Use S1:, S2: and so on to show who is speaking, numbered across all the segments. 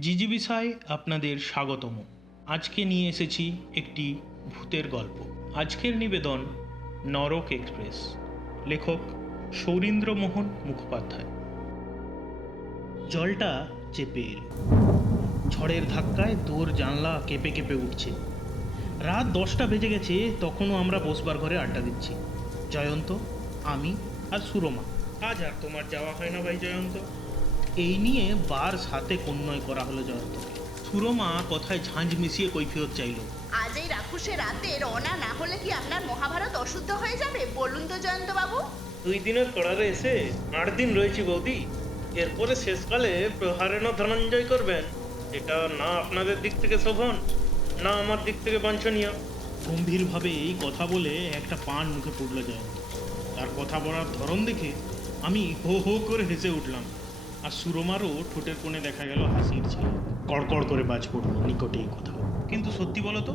S1: জিজিবিসায় আপনাদের স্বাগতম। আজকে নিয়ে এসেছি একটি ভূতের গল্প। আজকের নিবেদন নরক এক্সপ্রেস। লেখক সৌরীন্দ্রমোহন মুখোপাধ্যায়। জলটা চেপে এলো। ঝড়ের ধাক্কায় দোর জানলা কেঁপে কেঁপে উঠছে। রাত দশটা বেজে গেছে, তখনও আমরা বসবার ঘরে আড্ডা দিচ্ছি। জয়ন্ত, আমি আর সুরমা। আজ আর তোমার যাওয়া হয় না ভাই জয়ন্ত। এই নিয়ে বার সাথে কন্যয় করা হলো জয়ন্তকে। সুরমা কথায় ঝাঁঝ মিশিয়ে কৈফিয়ত চাইল।
S2: আজ এই রাক্ষসে রাতে রওনা না হলে কি আপনার মহাভারত অশুদ্ধ হয়ে যাবে? বলুন তো জয়ন্ত বাবু
S3: দুই দিনের কড়ারে এসে আট দিন রয়েছি বৌদি। এরপরে শেষকালে প্রহারেণ ধনঞ্জয় করবেন। এটা না আপনাদের দিক থেকে শোভন না আমার দিক থেকে বাঞ্ছনীয়।
S1: গম্ভীরভাবে এই কথা বলে একটা পান মুখে পড়ল জয়ন্ত। তার কথা বলার ধরন দেখে আমি হো হো করে হেসে উঠলাম। আর সুরমারও ঠোঁটের কোণে দেখা গেল হাসির ছিল কড়কড় করে বাজ পড়ল নিকটে এই কথা কিন্তু সত্যি বলো তো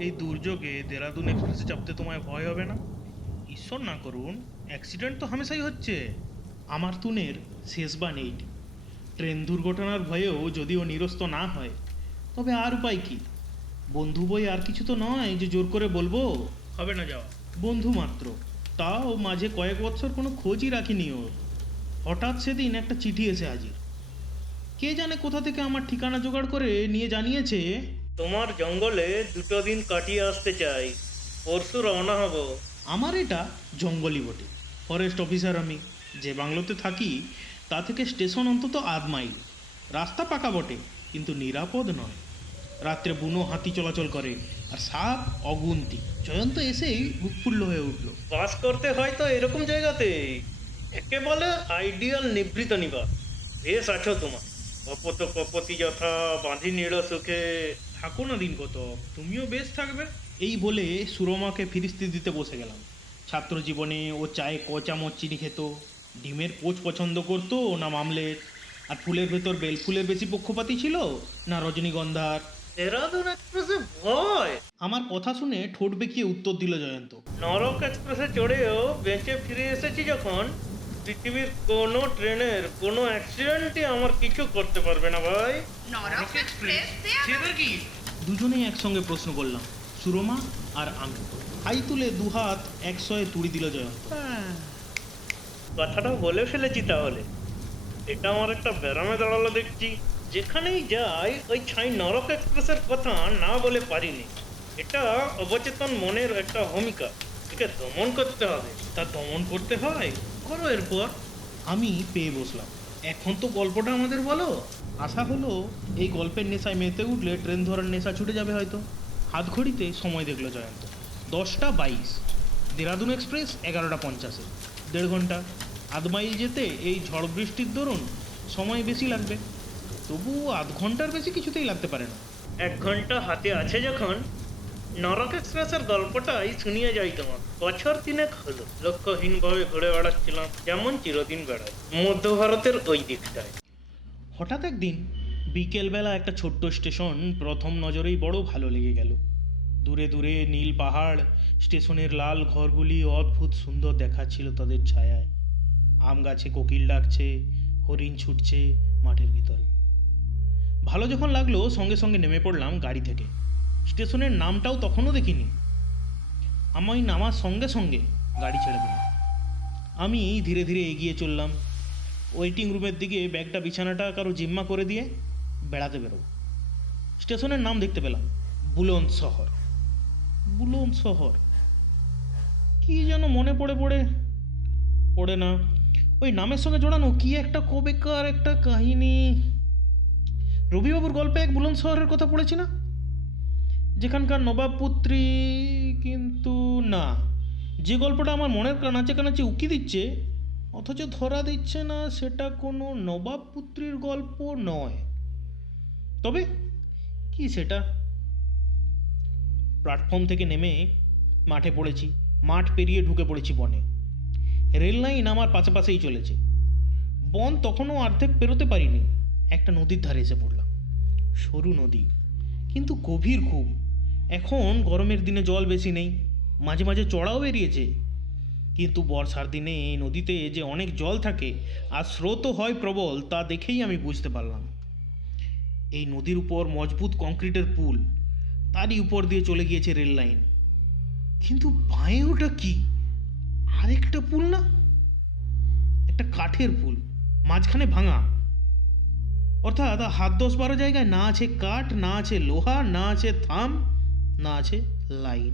S1: এই দুর্যোগে দেরাদুন এক্সপ্রেসে চাপতে তোমায় ভয় হবে না? ঈশ্বর না করুন অ্যাক্সিডেন্ট তো হামেশাই হচ্ছে। আমার তুনের শেষ বা নেই ট্রেন দুর্ঘটনার ভয়েও যদিও নিরস্ত না হয় তবে আর উপায় কি? বন্ধু বই আর কিছু তো নয় যে জোর করে বলব। হবে না যাওয়া। বন্ধু মাত্র তাও মাঝে কয়েক বছর কোনো খোঁজই রাখিনি ওর হঠাৎ সেদিন একটা চিঠি এসে হাজির। কে জানে কোথা থেকে আমার ঠিকানা জোগাড় করে নিয়ে জানিয়েছে।
S3: তোমার জঙ্গলে দুটো দিন কাটিয়ে আসতে চাই। পরশু রওনা হব।
S1: আমার এটা জঙ্গলই বটে। ফরেস্ট অফিসার আমি। যে বাংলোতে থাকি তা থেকে স্টেশন অন্তত আধ মাইল। রাস্তা পাকা বটে কিন্তু নিরাপদ নয়। রাত্রে বুনো হাতি চলাচল করে আর সাপ অগুন্তি জয়ন্ত এসেই উৎফুল্ল হয়ে উঠল।
S3: বাস করতে হয় তো এরকম জায়গাতে? একে বলে আইডিয়াল নিবৃত নিবাস। বেশ আছো তোমার কপত কপতি যথা বাঁধি নিড় সুখে।
S1: থাকো না দিন কত তুমিও বেশ থাকবে। এই বলে সুরমাকে ফিরিস্তি দিতে বসে গেলাম। ছাত্র জীবনে ও চায়ে ক চামচ চিনি খেত। ডিমের পোচ পছন্দ করতো না মামলেট আর ফুলের ভেতর বেল ফুলের বেশি পক্ষপাতী ছিল না রজনীগন্ধার?
S3: দেরাদুন এক্সপ্রেসে ভয়!
S1: আমার কথা শুনে ঠোঁট বেঁকিয়ে উত্তর দিল জয়ন্ত।
S3: নরক এক্সপ্রেসে চড়েও বেঁচে ফিরে এসেছি যখন পৃথিবীর কোনো ট্রেনের কোনো অ্যাক্সিডেন্টই আমার কিছু করতে পারবে না ভাই।
S2: নরক এক্সপ্রেস সেবার
S1: কি? দুজনেই একসঙ্গে প্রশ্ন করলাম সুরমা আর আমি। হাই তুলে দুহাত একশয়ে তুড়ি দিল জয়ন্ত
S3: কথাটা বলে ফেলেছি তাহলে। এটা আমার একটা ব্যারামে দাঁড়াল দেখছি। যেখানেই যাই ওই ছাই নরক এক্সপ্রেসের কথা না বলে পারিনি। এটা অবচেতন মনের একটা ভূমিকা। একে দমন করতে হবে।
S1: তা দমন করতে হয়? করো এরপর। আমি পেয়ে বসলাম। এখন তো গল্পটা আমাদের বলো। আশা হলো এই গল্পের নেশায় মেতে উঠলে ট্রেন ধরার নেশা ছুটে যাবে হয়তো। হাত ঘড়িতে সময় দেখল জয়ন্ত। দশটা বাইশ। দেরাদুন এক্সপ্রেস এগারোটা পঞ্চাশে। দেড় ঘণ্টা। আধ মাইল যেতে এই ঝড় বৃষ্টির দরুন সময় বেশি লাগবে। তবু আধ ঘণ্টার বেশি কিছুতেই লাগতে পারে না।
S3: এক ঘণ্টা হাতে আছে যখন নরক এক্সপ্রেসের গল্পটাই শুনিয়ে যাই তোমার। বছর তিনেক হলো লক্ষ্যহীনভাবে ঘুরে বেড়াচ্ছিলাম, যেমন চিরদিন বেড়াই মধ্য ভারতের ওই দিকটায়।
S1: হঠাৎ একদিন বিকেলবেলা একটা ছোট্ট স্টেশন প্রথম নজরেই বড় ভালো লেগে গেল। দূরে দূরে নীল পাহাড়, স্টেশনের লাল ঘরগুলি অদ্ভুত সুন্দর দেখাচ্ছিল তাদের ছায়ায়। আম গাছে কোকিল ডাকছে, হরিণ ছুটছে মাঠের ভিতরে। ভালো যখন লাগল, সঙ্গে সঙ্গে নেমে পড়লাম গাড়ি থেকে। স্টেশনের নামটাও তখনও দেখিনি। আমি নামার সঙ্গে সঙ্গে গাড়ি ছেড়ে দিলাম আমি ধীরে ধীরে এগিয়ে চললাম। ওয়েটিং রুমের দিকে ব্যাগটা, বিছানাটা কারও জিম্মা করে দিয়ে বেড়াতে বেরোবো। স্টেশনের নাম দেখতে পেলাম বুলন শহর। বুলন শহর। কি যেন মনে পড়ে পড়ে পড়ে না। ওই নামের সঙ্গে জোড়ানো কি একটা কবেকার একটা কাহিনী। রবিবাবুর গল্পে এক বুলন শহরের কথা পড়েছি না? যেখানকার নবাব পুত্রী কিন্তু না। যে গল্পটা আমার মনের কানাচে কানাচে উকি দিচ্ছে, অথচ ধরা দিচ্ছে না সেটা কোনো নবাব পুত্রীর গল্প নয়। তবে কি সেটা? প্ল্যাটফর্ম থেকে নেমে মাঠে পড়েছি, মাঠ পেরিয়ে ঢুকে পড়েছি বনে। রেল লাইন আমার পাশে পাশেই চলেছে। বন তখনও অর্ধেক পেরোতে পারিনি। একটা নদীর ধারে এসে পড়লাম। সরু নদী। কিন্তু গভীর খুব এখন গরমের দিনে জল বেশি নেই। মাঝে মাঝে চড়াও বেরিয়েছে। কিন্তু বর্ষার দিনে এই নদীতে যে অনেক জল থাকে আর স্রোতও হয় প্রবল, তা দেখেই আমি বুঝতে পারলাম। এই নদীর উপর মজবুত কংক্রিটের পুল, তারই উপর দিয়ে চলে গিয়েছে রেল লাইন। কিন্তু বাঁয়ে ওটা কি? আরেকটা পুল না? একটা কাঠের পুল, মাঝখানে ভাঙা। অর্থাৎ হাত দশ বারো জায়গায়, না আছে কাঠ, না আছে লোহা, না আছে থাম, না আছে লাইন।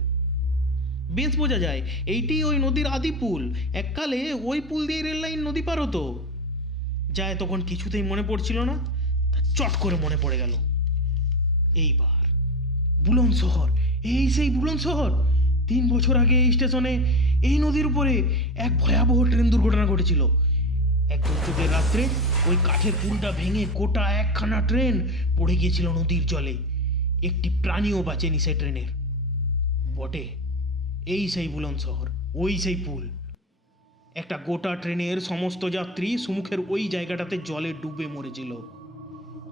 S1: বেশ বোঝা যায়, এইটি ওই নদীর আদি পুল। এককালে ওই পুল দিয়ে রেল লাইন নদী পার হতো। যায় তখন কিছুতেই মনে পড়ছিল না, তা চট করে মনে পড়ে গেল। এইবার বুলন শহর, এই সেই বুলন শহর। তিন বছর আগে এই স্টেশনে, এই নদীর উপরে এক ভয়াবহ ট্রেন দুর্ঘটনা ঘটেছিল। এক দুর্যোগের রাত্রে ওই কাঠের পুলটা ভেঙে গোটা একখানা ট্রেন পড়ে গিয়েছিল নদীর জলে। একটি প্রাণীও বাঁচেনি সেই ট্রেনের। বটে, এই সেই বুলন শহর, ওই সেই পুল। একটা গোটা ট্রেনের সমস্ত যাত্রী সুমুখের ওই জায়গাটাতে জলে ডুবে মরেছিল।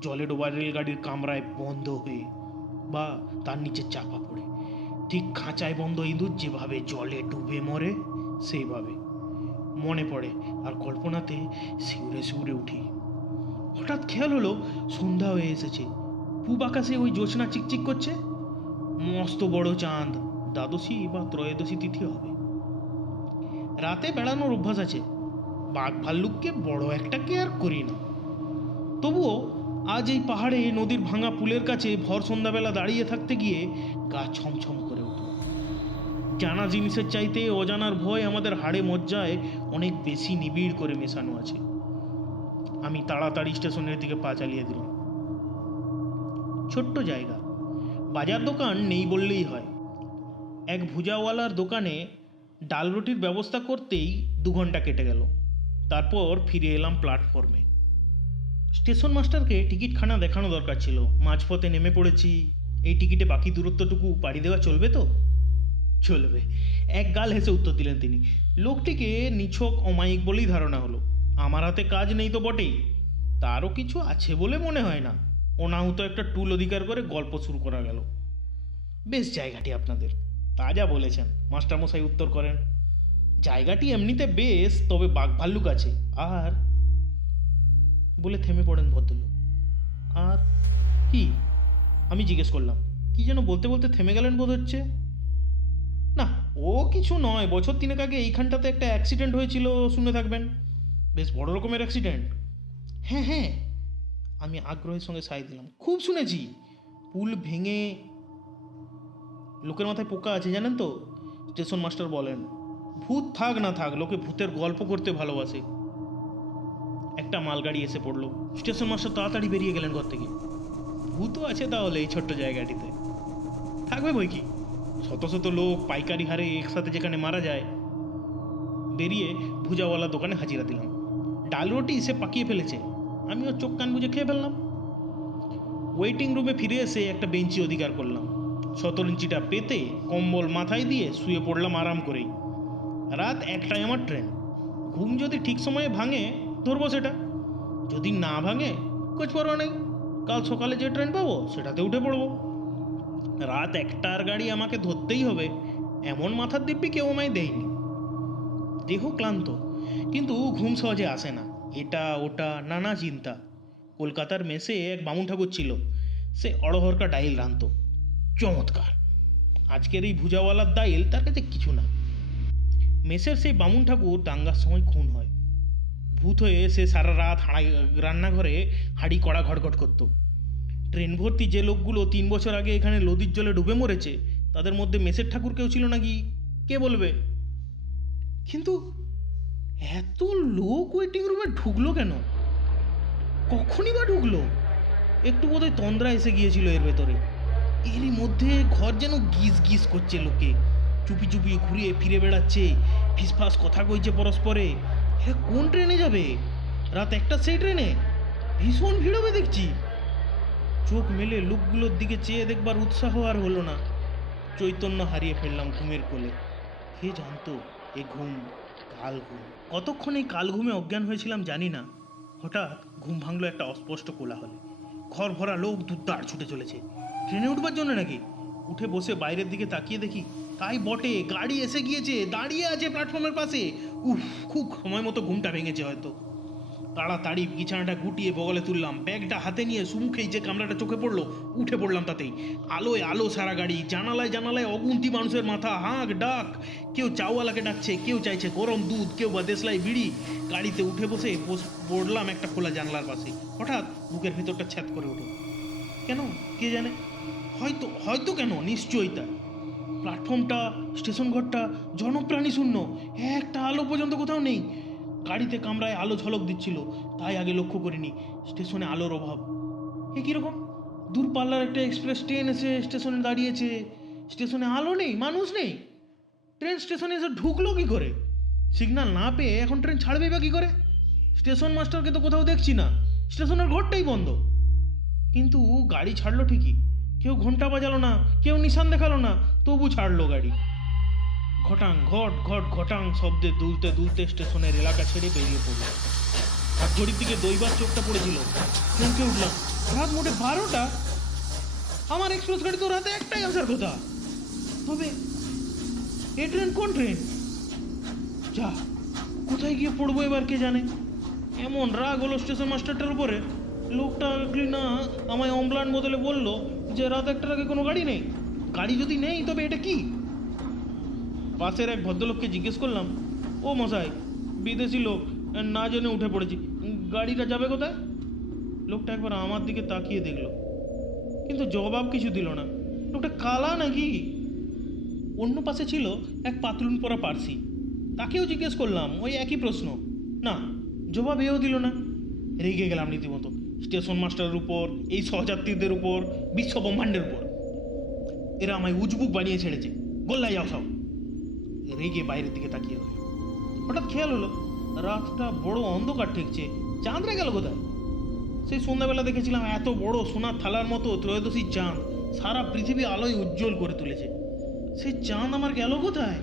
S1: জলে ডোবা রেলগাড়ির কামরায় বন্ধ হয়ে বা তার নিচে চাপা পড়ে। ঠিক খাঁচায় বন্ধ ইঁদুর যেভাবে জলে ডুবে মরে, সেইভাবে। মনে পড়ে। আর কল্পনাতে শিউরে শিউরে উঠি। হঠাৎ খেয়াল হলো, সন্ধ্যা হয়ে এসেছে। পূব আকাশে ওই জোছনা চিকচিক করছে। মস্ত বড় চাঁদ, দ্বাদশী বা ত্রয়োদশী তিথি হবে। রাতে বেড়ানোর অভ্যাস আছে। বাঘ ভাল্লুককে বড় একটা কেয়ার করি না। তবুও আজ এই পাহাড়ে নদীর ভাঙা পুলের কাছে ভর সন্ধ্যাবেলা দাঁড়িয়ে থাকতে গিয়ে গা ছমছম জানা জিনিসের চাইতে অজানার ভয় আমাদের হাড়ে মজ্জায় অনেক বেশি নিবিড় করে মেশানো আছে। আমি তাড়াতাড়ি স্টেশনের দিকে পা চালিয়ে দিলাম। ছোট্ট জায়গা। বাজার দোকান নেই বললেই হয়। এক ভুজাওয়ালার দোকানে ডাল রুটির ব্যবস্থা করতেই দু ঘণ্টা কেটে গেল। তারপর ফিরে এলাম প্ল্যাটফর্মে। স্টেশন মাস্টারকে টিকিটখানা দেখানো দরকার ছিল। মাঝপথে নেমে পড়েছি। এই টিকিটে বাকি দূরত্বটুকু পাড়ি দেওয়া চলবে তো? চলবে। এক গাল হেসে উত্তর দিলেন তিনি, লোকটিকে নিছক অমায়িক বলেই ধারণা হলো। আমার হাতে কাজ নেই তো বটেই। তারও কিছু আছে বলে মনে হয় না। অনাহুত একটা টুল অধিকার করে গল্প শুরু করা গেল। বেশ জায়গাটি আপনাদের, তা যা বলেছেন। মাস্টারমশাই উত্তর করেন, জায়গাটি এমনিতে বেশ, তবে বাঘ ভাল্লুক আছে। আর বলে থেমে পড়েন ভদ্রলোক। আর কি? আমি জিজ্ঞেস করলাম, কি যেন বলতে বলতে থেমে গেলেন বোধ হচ্ছে না, ও কিছু নয়। বছর তিনেক আগে এইখানটাতে একটা অ্যাক্সিডেন্ট হয়েছিল, শুনে থাকবেন। বেশ বড় রকমের অ্যাক্সিডেন্ট হ্যাঁ হ্যাঁ আমি আগ্রহের সঙ্গে সাই দিলাম। খুব শুনেছি। পুল ভেঙে লোকের মাথায় পোকা আছে, জানেন তো? স্টেশন মাস্টার বলেন, ভূত থাক না থাক, লোকে ভূতের গল্প করতে ভালোবাসে। একটা মালগাড়ি এসে পড়ল। স্টেশন মাস্টার তাড়াতাড়ি বেরিয়ে গেলেন ঘর থেকে। ভূতও আছে তাহলে এই ছোট্ট জায়গাটিতে। থাকবে বই কি? শত শত লোক, পাইকারি হারে একসাথে যেখানে মারা যায়, বেরিয়ে ভুজাওয়ালা দোকানে হাজিরা দিলাম। ডাল রুটি সে পাকিয়ে ফেলেছে। আমিও চোখ কান বুঝে খেয়ে ফেললাম। ওয়েটিং রুমে ফিরে এসে একটা বেঞ্চি অধিকার করলাম। সতেরো ইঞ্চিটা পেতে কম্বল মাথায় দিয়ে শুয়ে পড়লাম আরাম করেই। রাত একটায় আমার ট্রেন। ঘুম যদি ঠিক সময়ে ভাঙে, ধরবো সেটা। যদি না ভাঙে কোচ পরোয়া নেই। কাল সকালে যে ট্রেন পাবো, সেটাতে উঠে পড়ব। রাত একটার গাড়ি আমাকে ধরতেই হবে। এমন মাথার দিব্যি কেউ আমায় দেয়নি। দেহ ক্লান্ত, কিন্তু ঘুম সহজে আসে না। এটা, ওটা, নানা চিন্তা। কলকাতার মেসে এক বামুন ঠাকুর ছিল। সে অড়হরকা ডাইল রান্ত চমৎকার। আজকের এই ভুজাওয়ালার ডাইল তার কাছে কিছু না। মেসের সেই বামুন ঠাকুর দাঙ্গার সময় খুন হয়। ভূত হয়ে সে সারা রাত হাঁড়াই, রান্নাঘরে হাঁড়ি কড়া ঘটঘট করতো। ট্রেন ভর্তি যে লোকগুলো তিন বছর আগে এখানে নদীর জলে ডুবে মরেছে, তাদের মধ্যে মেসের ঠাকুর কেউ ছিল নাকি? কে বলবে? কিন্তু এত লোক ওয়েটিং রুমে ঢুকলো কেন? কখনই বা ঢুকলো? একটু বোধহয় তন্দ্রা এসে গিয়েছিল এর ভেতরে। এরই মধ্যে ঘর যেন গিজ গিজ করছে লোকে। চুপি চুপি ঘুরিয়ে ফিরে বেড়াচ্ছে, ফিসফাস কথা কইছে পরস্পরে। হ্যাঁ কোন ট্রেনে যাবে? রাত একটা সেই ট্রেনে? ভীষণ ভিড় হবে দেখছি। চোখ মেলে লোকগুলোর দিকে চেয়ে দেখবার উৎসাহ আর হলো না। চৈতন্য হারিয়ে ফেললাম ঘুমের কোলে। কে জানতো এ ঘুম, কাল ঘুম? কতক্ষণ এই কাল ঘুমে অজ্ঞান হয়েছিলাম জানি না। হঠাৎ ঘুম ভাঙলো একটা অস্পষ্ট কোলাহলে। ঘর ভরা লোক দুদ্দার ছুটে চলেছে। ট্রেনে উঠবার জন্য নাকি? উঠে বসে বাইরের দিকে তাকিয়ে দেখি, তাই বটে, গাড়ি এসে গিয়েছে, দাঁড়িয়ে আছে প্ল্যাটফর্মের পাশে। উফ, খুব সময় মতো ঘুমটা ভেঙেছে হয়তো। তাড়াতাড়ি বিছানাটা গুটিয়ে বগলে তুললাম। ব্যাগটা হাতে নিয়ে সুমুখেই যে কামরাটা চোখে পড়ল, উঠে পড়লাম তাতেই। আলোয় আলো সারা গাড়ি, জানালায় জানালায় অগুন্তি মানুষের মাথা, হাঁক ডাক। কেউ চাওয়ালাকে ডাকছে, কেউ চাইছে গরম দুধ, কেউ বা দেশলাই বিড়ি। গাড়িতে উঠে বসে পড়লাম একটা খোলা জানলার পাশে। হঠাৎ বুকের ভেতরটা ছ্যাত করে উঠো কেন? কে জানে? হয়তো হয়তো কেন? নিশ্চয়ই তাই। প্ল্যাটফর্মটা স্টেশন ঘরটা জনপ্রাণী শূন্য। একটা আলো পর্যন্ত কোথাও নেই। গাড়িতে কামরায় আলো ঝলক দিচ্ছিল, তাই আগে লক্ষ্য করিনি। স্টেশনে আলোর অভাব। এ কীরকম দূরপাল্লার একটা এক্সপ্রেস ট্রেন এসে স্টেশনে দাঁড়িয়েছে। স্টেশনে আলো নেই, মানুষ নেই। ট্রেন স্টেশনে এসে ঢুকলো কী করে? সিগন্যাল না পেয়ে এখন ট্রেন ছাড়বে বা কী করে? স্টেশন মাস্টারকে তো কোথাও দেখছি না। স্টেশনের ঘরটাই বন্ধ। কিন্তু গাড়ি ছাড়লো ঠিকই। কেউ ঘণ্টা বাজালো না, কেউ নিশান দেখাল না, তবু ছাড়লো গাড়ি। ঘটাং, ঘট ঘট, ঘটাং শব্দে দুলতে দুলতে স্টেশনের এলাকা ছেড়ে বেরিয়ে পড়ল। আর ঘড়ির দিকে দইবার চোখটা পড়েছিল। চমকে উঠলাম, রাত মোটে বারোটা? আমার এক্সপ্রেস গাড়ি তো রাতে একটাই আসার কথা। তবে এ ট্রেন কোন ট্রেন? যা, কোথায় গিয়ে পড়ব এবার কে জানে? এমন রাগ হলো স্টেশন মাস্টারটার উপরে। লোকটা না আমায় অম্লান বদলে বলল যে রাত একটার আগে কোনো গাড়ি নেই? গাড়ি যদি নেই, তবে এটা কি? পাশের এক ভদ্রলোককে জিজ্ঞেস করলাম, ও মশাই, বিদেশি লোক, না জেনে উঠে পড়েছি, গাড়িটা যাবে কোথায়? লোকটা একবার আমার দিকে তাকিয়ে দেখল, কিন্তু জবাব কিছু দিল না। লোকটা কালা নাকি? অন্য পাশে ছিল এক পাতলুন পরা পার্সি। তাকেও জিজ্ঞেস করলাম, ওই একই প্রশ্ন। না, জবাব এও দিল না। রেগে গেলাম রীতিমতো, স্টেশন মাস্টারের উপর, এই সহযাত্রীদের উপর, বিশ্ব ব্রহ্মাণ্ডের উপর। এরা আমায় উজবুক বানিয়ে ছেড়েছে। গোল্লাই যাও সব। রেগে বাইরের দিকে তাকিয়ে রইল। হঠাৎ খেয়াল হলো, রাতটা বড় অন্ধকার ঠেকছে। চাঁদরা গেল কোথায়? সেই সন্ধ্যাবেলা দেখেছিলাম এত বড় সোনার থালার মতো ত্রয়োদশী চাঁদ সারা পৃথিবী আলোয় উজ্জ্বল করে তুলেছে। সেই চাঁদ আমার গেল কোথায়?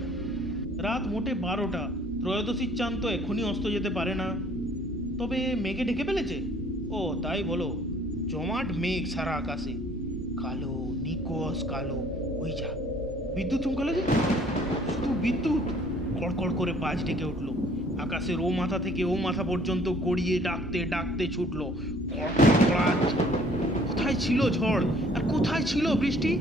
S1: রাত মোটে বারোটা। ত্রয়োদশীর চাঁদ তো এখনই অস্ত যেতে পারে না। তবে মেঘে ঢেকে ফেলেছে? ও, তাই বলো। জমাট মেঘ সারা আকাশে। কালো নিকস কালো, ওই যা। বিদ্যুৎ চমকালো যে? শুধু বিদ্যুৎ? কড়কড় করে বাজ ডেকে উঠল। আকাশের ও মাথা থেকে ও মাথা পর্যন্ত গড়িয়ে ডাকতে ডাকতে ছুটলো। কোথায় ছিল ঝড়? আর কোথায় ছিল বৃষ্টি?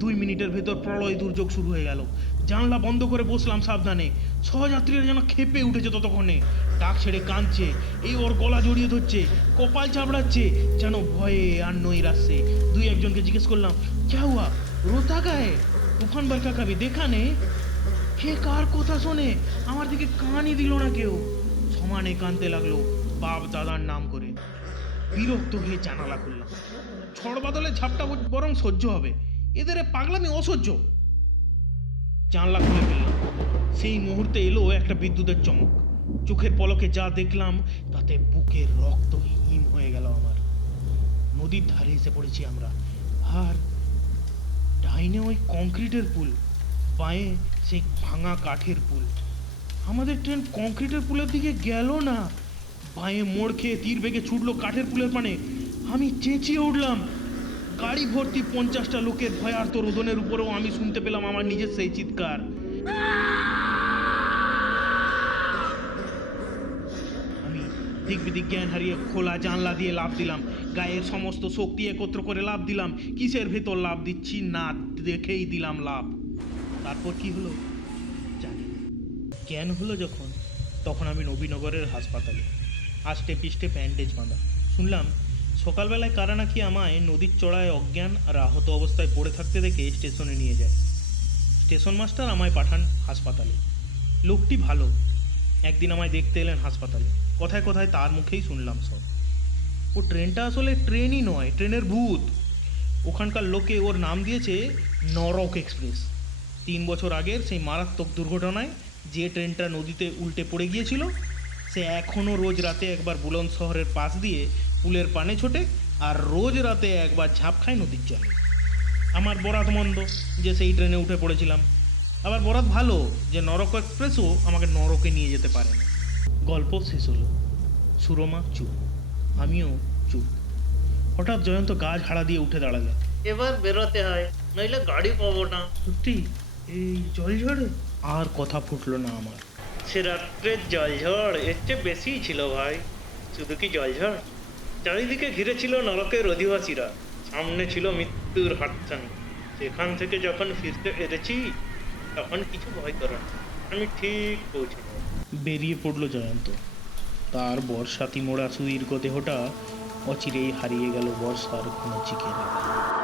S1: দুই মিনিটের ভেতর প্রলয় দুর্যোগ শুরু হয়ে গেল। জানলা বন্ধ করে বসলাম সাবধানে। সহযাত্রীরা যেন খেপে উঠেছে ততক্ষণে। ডাক ছেড়ে কাঁদছে। এই ওর গলা জড়িয়ে ধরছে। কপাল চাপড়াচ্ছে যেন ভয়ে আর নই রাখছে দুই একজনকে জিজ্ঞেস করলাম ক্যা হুয়া রোতা গায়ে তুফান বারকা কাবি দেখা নে কে কার কথা শোনে? আমার দিকে কানই দিল না কেউ। সমানে কানতে লাগল বাপ দাদার নাম করে। বিরক্ত হয়ে জানালা খুললাম। ঝড় বাদলে ঝাপটা বরং সহ্য হবে। এদের পাগলামি অসহ্য। জানলা খুলে ফেললাম। সেই মুহূর্তে এলো একটা বিদ্যুতের চমক। চোখের পলকে যা দেখলাম, তাতে বুকের রক্ত হিম হয়ে গেল আমার। নদীর ধারে এসে পড়েছি আমরা। আর ডাইনে ওই কংক্রিটের পুল বাঁয়ে সেই ভাঙা কাঠের পুল। আমাদের ট্রেন কংক্রিটের পুলের দিকে গেল না। বাঁয়ে মোড় খেয়ে তীর বেগে ছুটলো কাঠের পুলের পানে। আমি চেঁচিয়ে উঠলাম। গাড়ি ভর্তি পঞ্চাশটা লোকের ভয়ার্ত রোদনের উপরেও আমি শুনতে পেলাম আমার নিজের সেই চিৎকার। দিক জ্ঞান হারিয়ে খোলা জানলা দিয়ে লাভ দিলাম। গায়ের সমস্ত শক্তি একত্র করে লাভ দিলাম। কিসের ভেতর লাভ দিচ্ছি না দেখেই দিলাম লাভ তারপর কি হলো? জানি জ্ঞান হলো যখন, তখন আমি নবীনগরের হাসপাতালে আষ্টে পিষ্টে ব্যান্ডেজ বাঁধা। শুনলাম, সকালবেলায় কারা নাকি আমায় নদীর চড়ায় অজ্ঞান আর আহত অবস্থায় পড়ে থাকতে দেখে স্টেশনে নিয়ে যায়। স্টেশন মাস্টার আমায় পাঠান হাসপাতালে। লোকটি ভালো। একদিন আমায় দেখতে এলেন হাসপাতালে। কথায় কথায় তার মুখেই শুনলাম সব। ও ট্রেনটা আসলে ট্রেনই নয়, ট্রেনের ভূত। ওখানকার লোকে ওর নাম দিয়েছে নরক এক্সপ্রেস। তিন বছর আগের সেই মারাত্মক দুর্ঘটনায় যে ট্রেনটা নদীতে উল্টে পড়ে গিয়েছিল, সে এখনও রোজ রাতে একবার বুলন্দ শহরের পাশ দিয়ে পুলের পানে ছোটে আর রোজ রাতে একবার ঝাঁপ খায় নদীর জলে। আমার বরাত মন্দ যে সেই ট্রেনে উঠে পড়েছিলাম। আবার বরাত ভালো যে নরক এক্সপ্রেসও আমাকে নরকে নিয়ে যেতে পারে না। গল্প শেষ হলো। সুরমা চুপ আমিও চুপ। হঠাৎ জয়ন্ত গা ঝাড়া দিয়ে উঠে দাঁড়ালেন
S3: এবার বেরোতে হয় নইলে গাড়ি পাবো না।
S1: সত্যি? এই জল ঝড়ে? আর কথা ফুটলো না আমার।
S3: সে রাত্রের জল ঝড় এর চেয়ে বেশিই ছিল ভাই। শুধু কি জলঝড় চারিদিকে ঘিরে ছিল নরকের অধিবাসীরা। সামনে ছিল মৃত্যুর হাতছানি। সেখান থেকে যখন ফিরতে এসেছি তখন কিছু ভয় করে না। আমি ঠিক পৌঁছে।
S1: বেরিয়ে পড়ল জয়ন্ত। তার বর্ষাতি মোড়া সুদীর্ঘ দেহটা অচিরেই হারিয়ে গেল বর্ষার ঘন চিকেরা